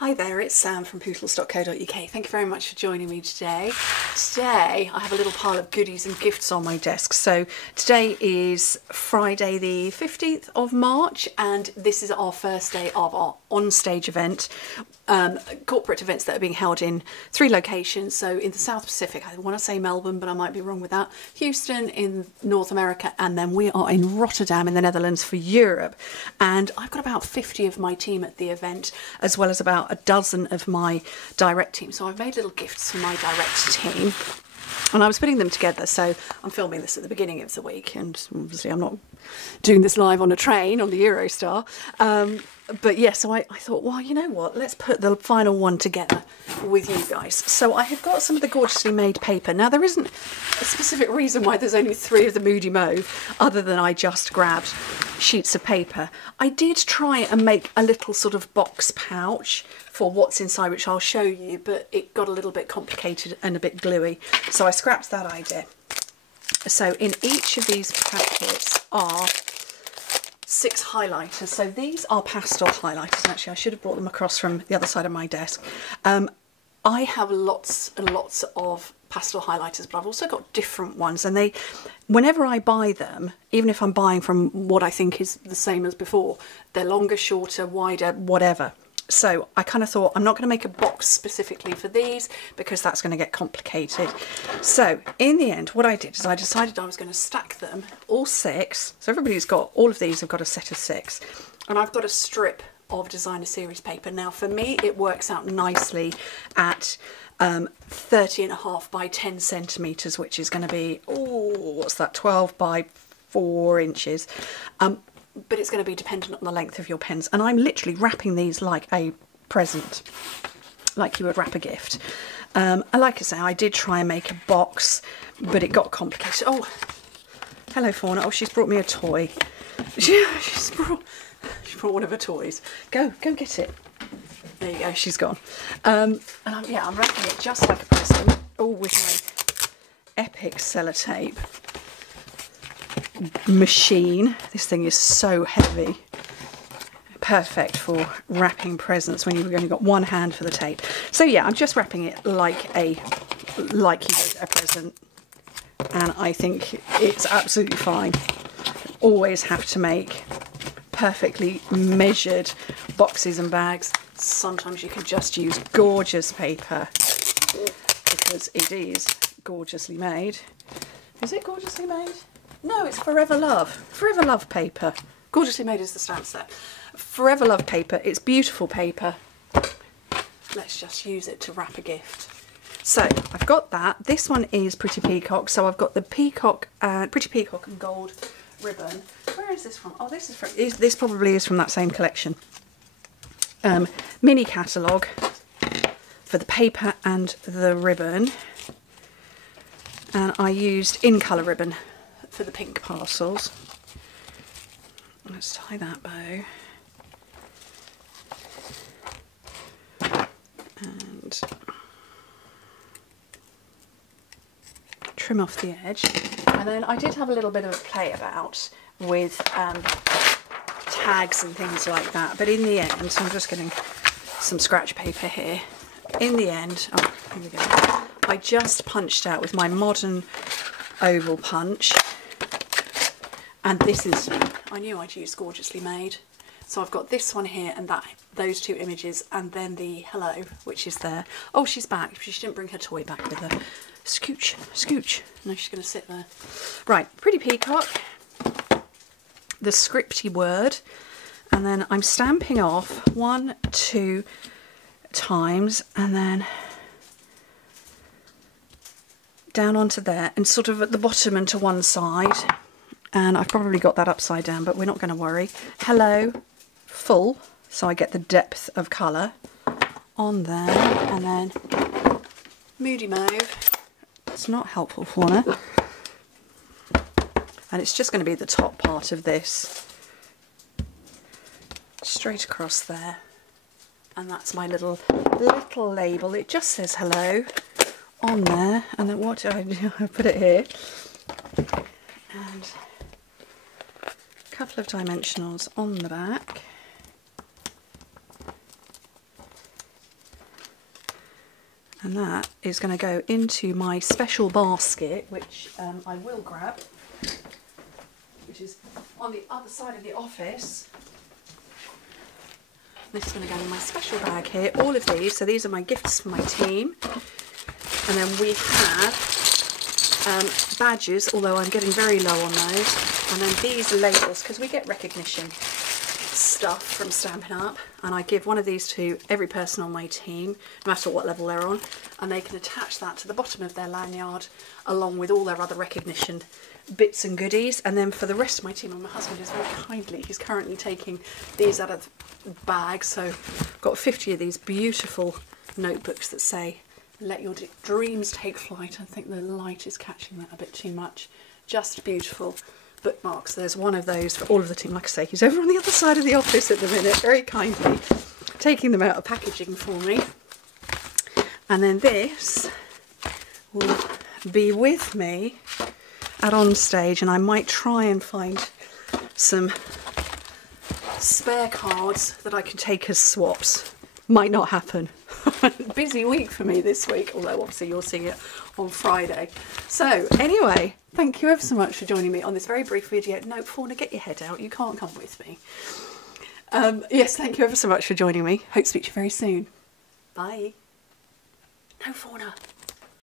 Hi there, it's Sam from Pootles.co.uk. Thank you very much for joining me today. Today I have a little pile of goodies and gifts on my desk. So today is Friday the 15th of March and this is our first day of our OnStage event. Corporate events that are being held in 3 locations. So in the South Pacific, I want to say Melbourne, but I might be wrong with that. Houston in North America, and then we are in Rotterdam in the Netherlands for Europe. And I've got about 50 of my team at the event, as well as about a dozen of my direct team. So I've made little gifts for my direct team. And I was putting them together, so I'm filming this at the beginning of the week, and obviously I'm not doing this live on a train on the Eurostar. But yeah, so I thought, well, you know what, let's put the final one together with you guys. So I have got some of the gorgeously made paper. Now, there isn't a specific reason why there's only 3 of the Moody Mauve, other than I just grabbed sheets of paper. I did try and make a little sort of box pouch for what's inside, which I'll show you, but it got a little bit complicated and a bit gluey, so I scrapped that idea. So in each of these packets are 6 highlighters. So these are pastel highlighters. Actually, I should have brought them across from the other side of my desk. I have lots and lots of pastel highlighters, but I've also got different ones, and whenever I buy them, even if I'm buying from what I think is the same as before, they're longer, shorter, wider, whatever. So I kind of thought, I'm not going to make a box specifically for these because that's going to get complicated. So in the end, what I did is I decided I was going to stack them, all 6. So everybody's got, all of these have got a set of 6. And I've got a strip of designer series paper. Now for me, it works out nicely at 30.5 by 10 centimetres, which is going to be, oh, what's that, 12 by 4 inches. But it's going to be dependent on the length of your pens. And I'm literally wrapping these like a present, like you would wrap a gift. And like I say, I did try and make a box, but it got complicated. Oh, hello Fauna. Oh, she's brought me a toy. She's brought one of her toys. Go get it. There you go, she's gone. And I'm wrapping it just like a present. Oh, with my epic sellotape machine. This thing is so heavy. Perfect for wrapping presents when you've only got one hand for the tape. So yeah, I'm just wrapping it like you would a present, and I think it's absolutely fine. Always have to make perfectly measured boxes and bags. Sometimes you can just use gorgeous paper because it is gorgeously made. Is it gorgeously made? No, it's Forever Love. Forever Love paper. Gorgeously made is the stamp set. Forever Love paper. It's beautiful paper. Let's just use it to wrap a gift. So I've got that. This one is Pretty Peacock. So I've got the peacock, Pretty Peacock and gold ribbon. Where is this from? Oh, this is from. This probably is from that same collection. Mini catalogue for the paper and the ribbon. And I used in colour ribbon for the pink parcels. Let's tie that bow. And trim off the edge. And then I did have a little bit of a play about with tags and things like that. But in the end, so I'm just getting some scratch paper here. In the end, oh, here we go. I just punched out with my modern oval punch. And this is, I knew I'd use Gorgeously Made. So I've got this one here and those 2 images, and then the hello, which is there. Oh, she's back. She didn't bring her toy back with her. Scooch, scooch. No, she's going to sit there. Right, Pretty Peacock, the scripty word, and then I'm stamping off 1, 2 times, and then down onto there, and sort of at the bottom and to one side. And I've probably got that upside down, but we're not going to worry. Hello, full, so I get the depth of colour on there. And then Moody Mauve. It's not helpful for her. And it's just going to be the top part of this. Straight across there. And that's my little label. It just says hello on there. And then what do I do? I put it here. And couple of dimensionals on the back, And that is going to go into my special basket, which I will grab, which is on the other side of the office. This is going to go in my special bag here. All of these, so these are my gifts for my team. And then we have badges, although I'm getting very low on those. And then these labels, because we get recognition stuff from Stampin' Up, and I give one of these to every person on my team, no matter what level they're on, and they can attach that to the bottom of their lanyard along with all their other recognition bits and goodies. And then for the rest of my team, and my husband is very kindly, he's currently taking these out of the bag, so I've got 50 of these beautiful notebooks that say "Let your dreams take flight." I think the light is catching that a bit too much. Just beautiful bookmarks. There's one of those for all of the team. Like I say, he's over on the other side of the office at the minute, very kindly taking them out of packaging for me. And then this will be with me at OnStage, and I might try and find some spare cards that I can take as swaps. Might not happen. Busy week for me this week, although obviously you'll see it on Friday. So anyway, thank you ever so much for joining me on this very brief video. No, Fauna, get your head out, you can't come with me. Yes, thank you ever so much for joining me. Hope to speak to you very soon. Bye. No, Fauna.